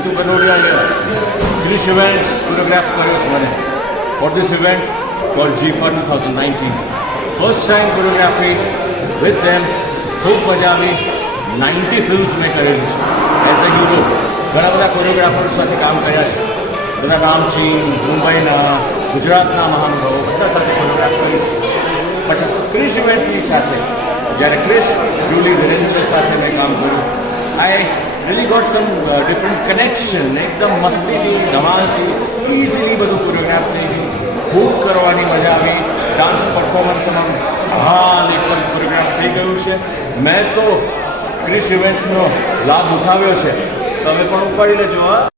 Jitu Kanodia Krish events choreograph કર્યો છે મને for this event cold જીફા 2019. First time choreography with them. ખૂબ મજા આવી. 90 ફિલ્મ્સ મેં કરેલી છે એઝ અ હીરો. ઘણા બધા કોરિયોગ્રાફર્સ સાથે કામ કર્યા છે. બધા નામચીન, મુંબઈના, ગુજરાતના મહાનુભાવો બધા સાથે કોરિયોગ્રાફ કરી છે. બટ ક્રિશ ઇવેન્ટ્સની સાથે જ્યારે ક્રિશ, જુલી, વિરેન્દ્ર સાથે મેં કામ કર્યું, આઈ really got some different connection. એકદમ મસ્તીથી, ધમાલથી, ઇઝીલી બધું કોરિયોગ્રાફ થઈ ગયું. ખૂબ કરવાની મજા આવી. ડાન્સ પરફોર્મન્સમાં ધમાલ એકદમ કોરિયોગ્રાફ થઈ ગયું છે. મેં તો ક્રિશ ઇવેન્ટ્સનો લાભ ઉઠાવ્યો છે. તમે પણ ઉપાડી લેજો. હા,